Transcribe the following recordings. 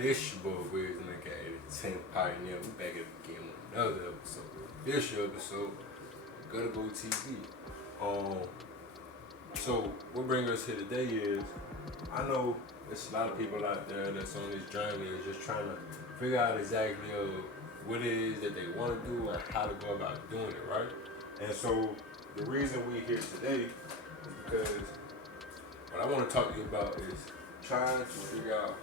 It's your boy Wiz, and aka the 10th Pioneer. We back at it again with another episode. This your episode, GuttaggoTv. So what brings us here today is, I know there's a lot of people out there that's on this journey is just trying to figure out exactly what it is that they want to do and how to go about doing it, right? And so the reason we're here today is because what I want to talk to you about is trying to figure out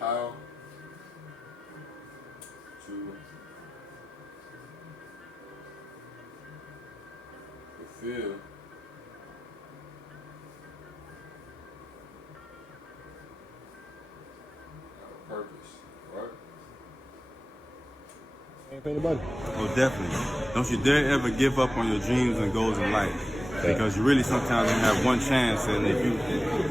how to fulfill our purpose, right? Anybody? Oh, definitely. Don't you dare ever give up on your dreams and goals in life. Because you really sometimes only have one chance, and if you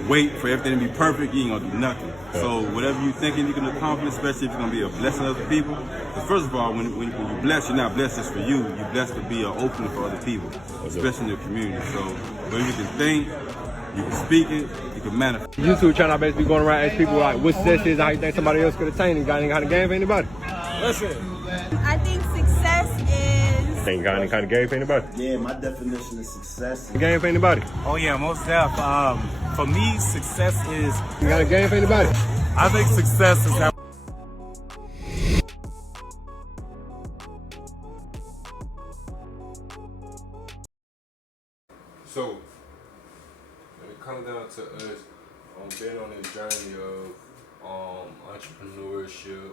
wait for everything to be perfect, you ain't gonna do nothing. So whatever you're thinking you can accomplish, especially if you're gonna be a blessing to other people, because first of all, when you're blessed, you're not blessed just for you, you're blessed to be an opening for other people, especially in your community. So whether you can think, you can speak it, you can manifest. You two trying to basically going around ask people like what success is and how you think somebody else could attain it. Got any kind of game for anybody? Listen. I think success is... Ain't got any kind of game for anybody? Yeah, my definition of success is... Game for anybody? Oh yeah, most def. For me, success is... You got a game for anybody? I think success is how... So when it comes down to us being on this journey of entrepreneurship,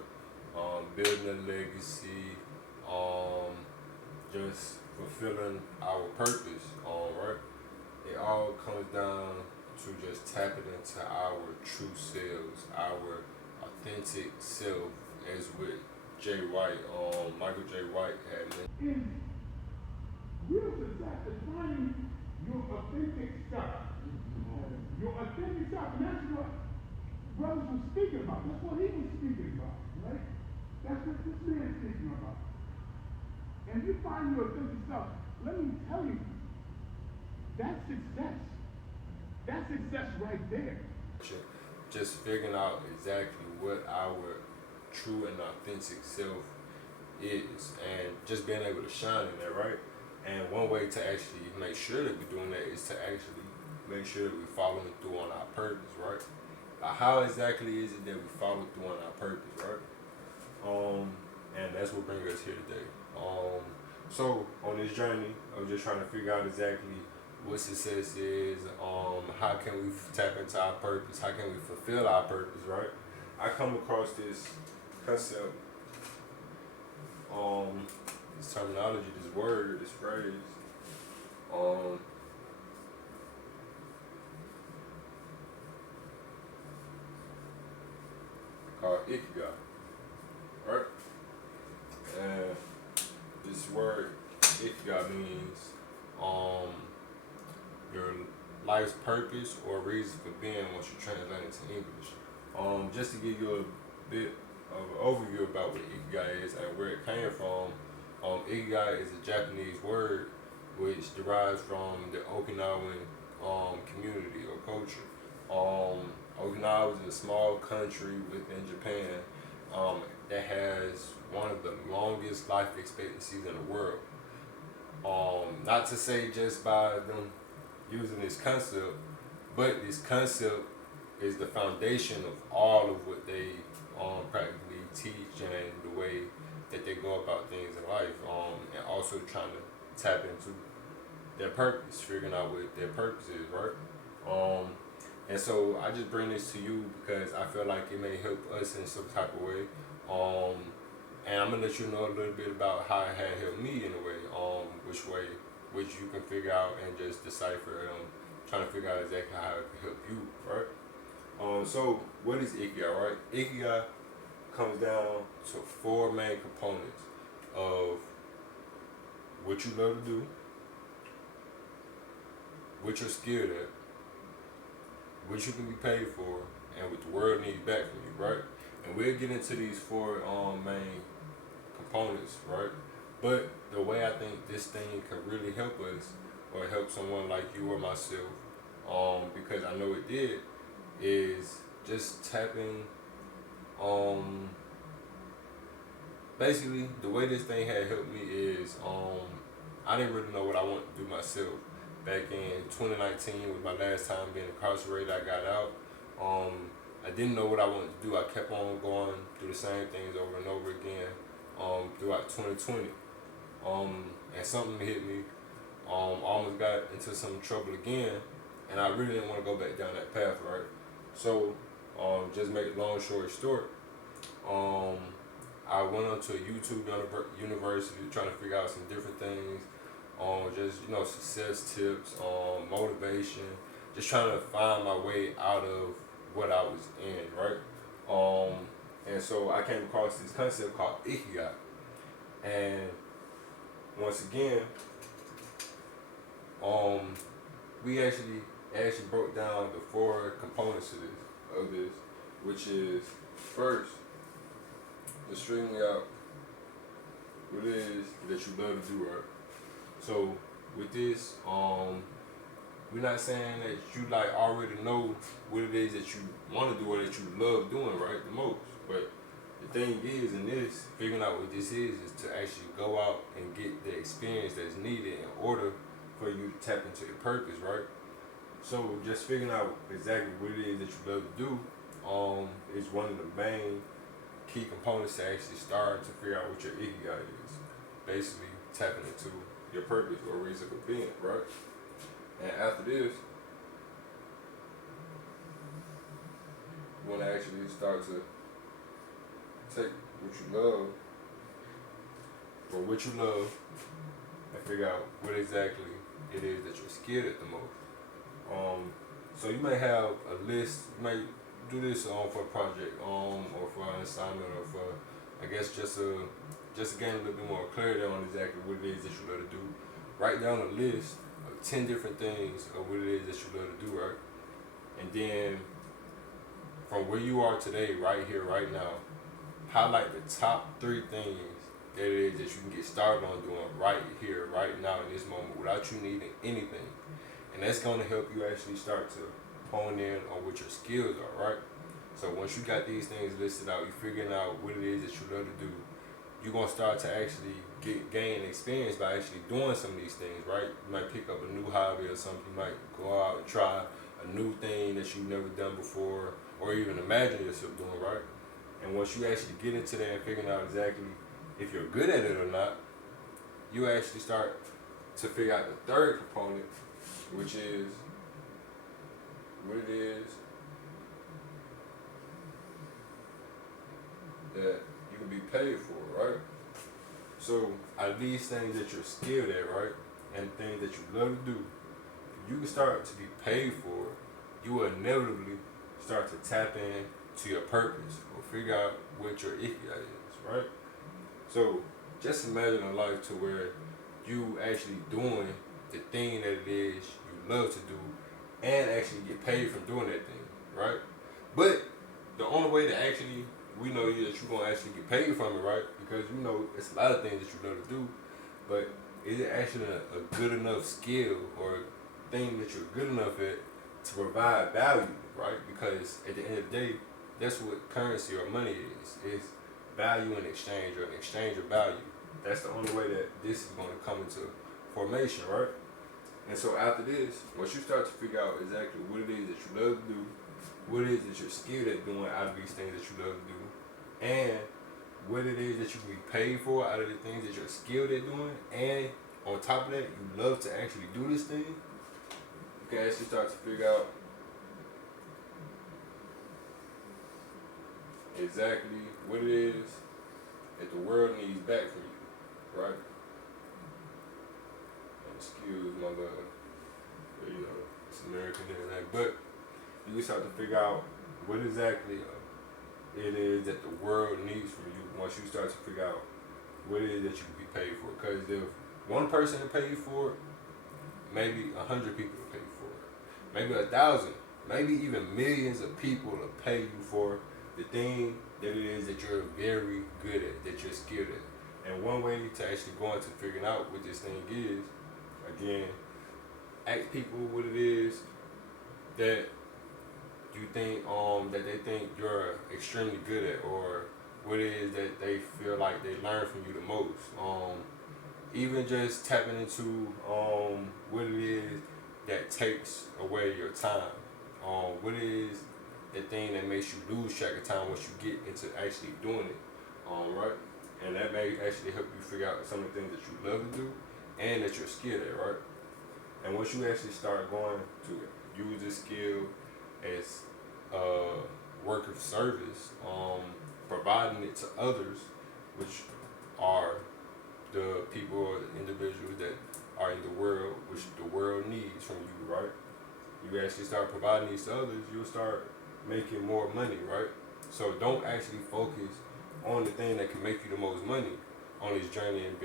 building a legacy, just fulfilling our purpose, right? It all comes down to just tapping into our true selves, our authentic self, as with Jay White, Michael J. White had mentioned. Real success is finding your authentic self. Your authentic self, and that's what brothers were speaking about. That's what he was speaking about, right? That's what this man is speaking about. And you find your authentic self, let me tell you, that's success. That's success right there. Just figuring out exactly what our true and authentic self is, and just being able to shine in that, right? And one way to actually make sure that we're doing that is to actually make sure that we're following through on our purpose, right? How exactly is it that we follow through on our purpose, right? And that's what brings us here today. So on this journey of just trying to figure out exactly what success is, how can we tap into our purpose, how can we fulfill our purpose, right? I come across this concept, this terminology, this word, this phrase, called Ikigai, right? And this word Ikigai means your life's purpose or reason for being once you translate it to English. Just to give you a bit of an overview about what Ikigai is and where it came from, Ikigai is a Japanese word which derives from the Okinawan community or culture. Okinawa is a small country within Japan that has one of the longest life expectancies in the world. Not to say just by them using this concept, but this concept is the foundation of all of what they practically teach and the way that they go about things in life, and also trying to tap into their purpose, figuring out what their purpose is, right? And so I just bring this to you because I feel like it may help us in some type of way. And I'm gonna let you know a little bit about how it had helped me in a way, which you can figure out and just decipher, trying to figure out exactly how it can help you, right? So what is Ikigai, right? Ikigai comes down to 4 main components of what you love to do, what you're skilled at, what you can be paid for, and what the world needs back from you, right? And we'll get into these 4 main components, right? But the way I think this thing can really help us, or help someone like you or myself, because I know it did, is just tapping Basically, the way this thing had helped me is I didn't really know what I wanted to do myself. Back in 2019 was my last time being incarcerated. I got out. I didn't know what I wanted to do. I kept on going through the same things over and over again throughout 2020. And something hit me. Almost got into some trouble again, and I really didn't want to go back down that path, right? So, just make it long story short, I went on to a YouTube university trying to figure out some different things, just success tips, motivation, just trying to find my way out of what I was in, right? And so I came across this concept called Ikigai, and once again, we actually broke down the 4 components of this, which is first, just straightening out what it is that you love to do, right? So with this, we're not saying that you like already know what it is that you want to do or that you love doing, right, the most. But the thing is, in this, figuring out what this is to actually go out and get the experience that's needed in order for you to tap into your purpose, right? So just figuring out exactly what it is that you love to do is one of the main key components to actually start to figure out what your Ikigai is. Basically tapping into your purpose or reason for being, right? And after this, you want to actually start to take what you love and figure out what exactly it is that you're skilled at the most. So you may have a list, you may do this for a project, or for an assignment, or for, I guess, just to gain a little bit more clarity on exactly what it is that you love to do. Write down a list of 10 different things of what it is that you love to do, right? And then from where you are today, right here, right now, highlight the top 3 things that it is that you can get started on doing right here, right now, in this moment, without you needing anything. And that's going to help you actually start to hone in on what your skills are, right? So once you got these things listed out, you're figuring out what it is that you love to do, you're going to start to actually gain experience by actually doing some of these things, right? You might pick up a new hobby or something. You might go out and try a new thing that you've never done before or even imagine yourself doing, right? And once you actually get into that and figuring out exactly if you're good at it or not, you actually start to figure out the 3rd component, which is what it is that you can be paid for, right? So out of these things that you're skilled at, right, and things that you love to do, you can start to be paid for, you will inevitably start to tap in to your purpose or figure out what your Ikigai is, right? So just imagine a life to where you actually doing the thing that it is you love to do and actually get paid from doing that thing, right? But the only way to actually, we know that you're going to actually get paid from it, right? Because you know it's a lot of things that you love to do, but is it actually a good enough skill or thing that you're good enough at to provide value, right? Because at the end of the day, that's what currency or money is. It's value in exchange or an exchange of value. That's the only way that this is going to come into formation, right? And so after this, once you start to figure out exactly what it is that you love to do, what it is that you're skilled at doing out of these things that you love to do, and what it is that you can be paid for out of the things that you're skilled at doing, and on top of that, you love to actually do this thing, you can actually start to figure out exactly what it is that the world needs back from you, right? Excuse my love, it's American and everything, but you can start to figure out what exactly it is that the world needs from you once you start to figure out what it is that you can be paid for. Because if one person to pay you for it, maybe 100 people to pay you for it, maybe 1,000, maybe even millions of people to pay you for the thing that it is that you're very good at, that you're skilled at. And one way to actually go into figuring out what this thing is, again, ask people what it is that you you think that they think you're extremely good at, or what it is that they feel like they learn from you the most. Even just tapping into what it is that takes away your time. What is the thing that makes you lose track of time once you get into actually doing it, right? And that may actually help you figure out some of the things that you love to do and that you're skilled at, right? And once you actually start going to use this skill as work of service, providing it to others, which are the people or the individuals that are in the world, which the world needs from you, right? You actually start providing these to others, you'll start making more money, right? So don't actually focus on the thing that can make you the most money on this journey of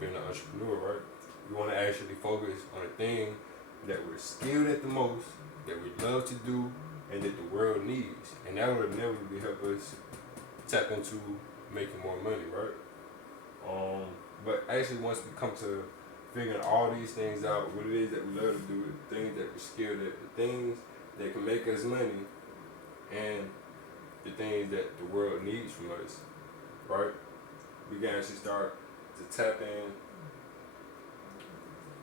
being an entrepreneur, right? We want to actually focus on the thing that we're skilled at the most, that we love to do, and that the world needs. And that would inevitably help us tap into making more money, right? But actually once we come to figuring all these things out, what it is that we love to do, the things that we're skilled at, the things that can make us money, and the things that the world needs from us, right? We can actually start to tap in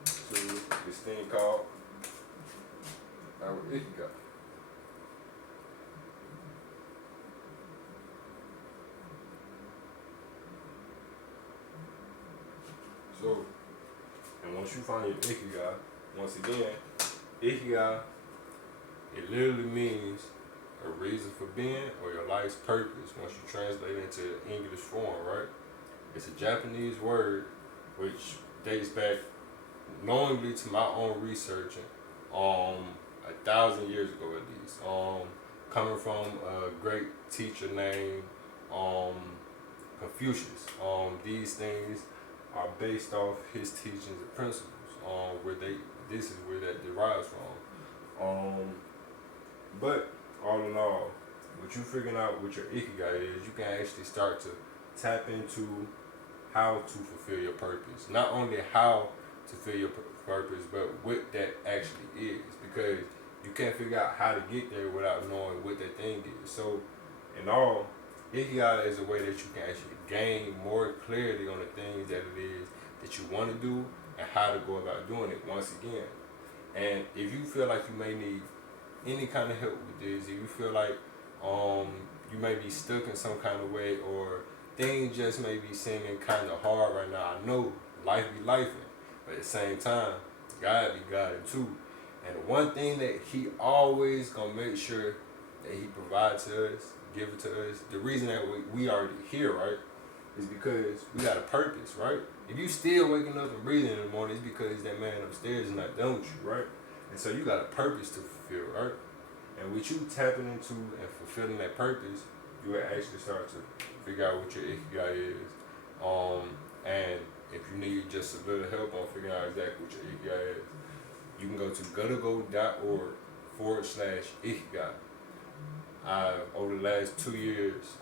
to this thing called our Ikigai. So, and once you find your Ikigai, once again, Ikigai, it literally means a reason for being or your life's purpose once you translate it into English form, right? It's a Japanese word which dates back knowingly to my own researching 1,000 years ago at least. Coming from a great teacher named Confucius. These things are based off his teachings and principles. This is where that derives from. But all in all, what you figuring out what your Ikigai is, you can actually start to tap into how to fulfill your purpose. Not only how to fulfill your purpose, but what that actually is. Because you can't figure out how to get there without knowing what that thing is. So, in all, Ikigai is a way that you can actually gain more clarity on the things that it is that you want to do and how to go about doing it once again. And if you feel like you may need any kind of help with this, if you feel like you may be stuck in some kind of way, or things just may be seeming kind of hard right now. I know life be lifing, but at the same time, God be guiding too. And the one thing that he always gonna make sure that he provides to us, give it to us, the reason that we already here, right, is because we got a purpose, right? If you still waking up and breathing in the morning, it's because that man upstairs is not done with you, right? And so you got a purpose to fulfill, right? And with you tapping into and fulfilling that purpose, you will actually start to figure out what your Ikigai is. And if you need just a little help on figuring out exactly what your Ikigai is, you can go to GuttaggoTv.org/Ikigai. Over the last 2 years,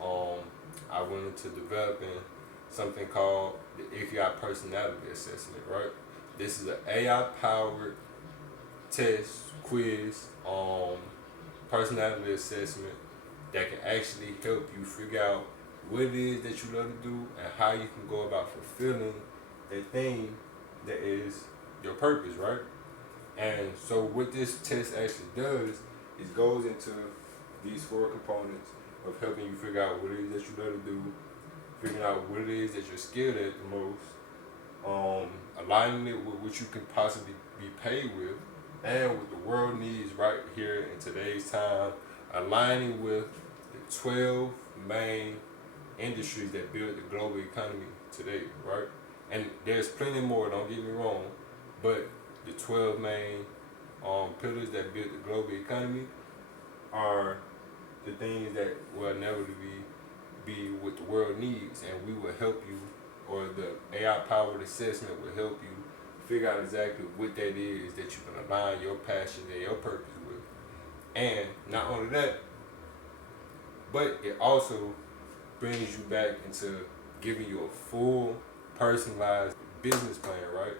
I went into developing something called the Ikigai Personality Assessment, right? This is an AI-powered test, quiz, personality assessment that can actually help you figure out what it is that you love to do and how you can go about fulfilling that thing that is your purpose, right? And so what this test actually does is goes into these 4 components of helping you figure out what it is that you love to do, figuring out what it is that you're skilled at the most, aligning it with what you can possibly be paid with, and what the world needs right here in today's time, aligning with the 12 main industries that build the global economy today, right? And there's plenty more, don't get me wrong, but the 12 main pillars that build the global economy are the things that will inevitably be what the world needs, and we will help you, or the AI-powered assessment will help you figure out exactly what that is that you can align your passion and your purpose with. And not only that, but it also brings you back into giving you a full personalized business plan, right?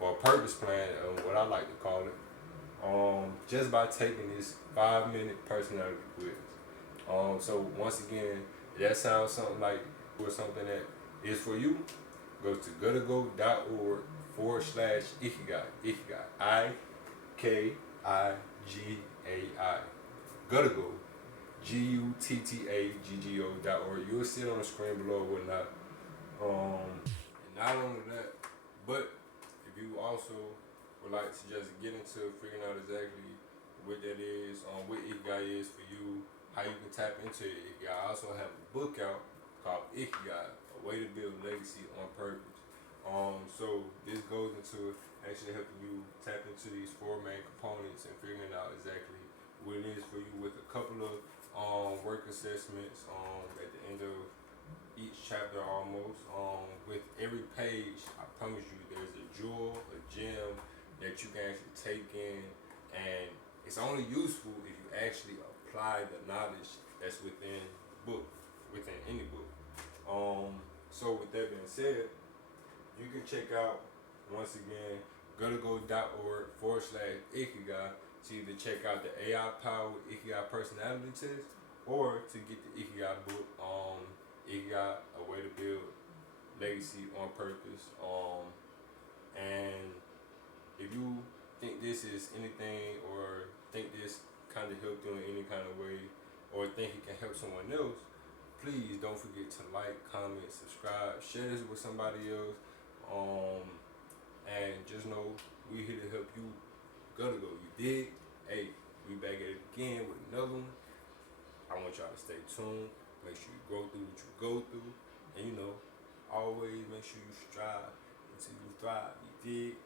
Or a purpose plan, what I like to call it. just by taking this 5-minute personality quiz. So once again, if that sounds something like or something that is for you, go to GuttaggoTv.org/Ikigai. Ikigai. IKIGAI. Guttaggo. GUTTAGGO.org. You'll see it on the screen below or whatnot. And not only that, but if you also would like to just get into figuring out exactly what that is, what Ikigai is for you, how you can tap into it. Ikigai. I also have a book out called Ikigai, A Way to Build Legacy on Purpose. So this goes into actually helping you tap into these 4 main components and figuring out exactly what it is for you with a couple of work assessments at the end of each chapter almost. With every page, I promise you there's a jewel, a gem that you can actually take in, and it's only useful if you actually apply the knowledge that's within the book, within any book. So with that being said, you can check out once again GuttaggoTv.org/Ikigai to either check out the AI powered Ikigai personality test or to get the Ikigai book, Ikigai, A Way to Build Legacy on Purpose. And if you think this is anything, or think this kind of helped you in any kind of way, or think it can help someone else, please don't forget to like, comment, subscribe, share this with somebody else. And just know we here to help you Guttaggo. You dig? Hey, we back at it again with another one. I want y'all to stay tuned. Make sure you grow through what you go through. And always make sure you strive until you thrive. You dig?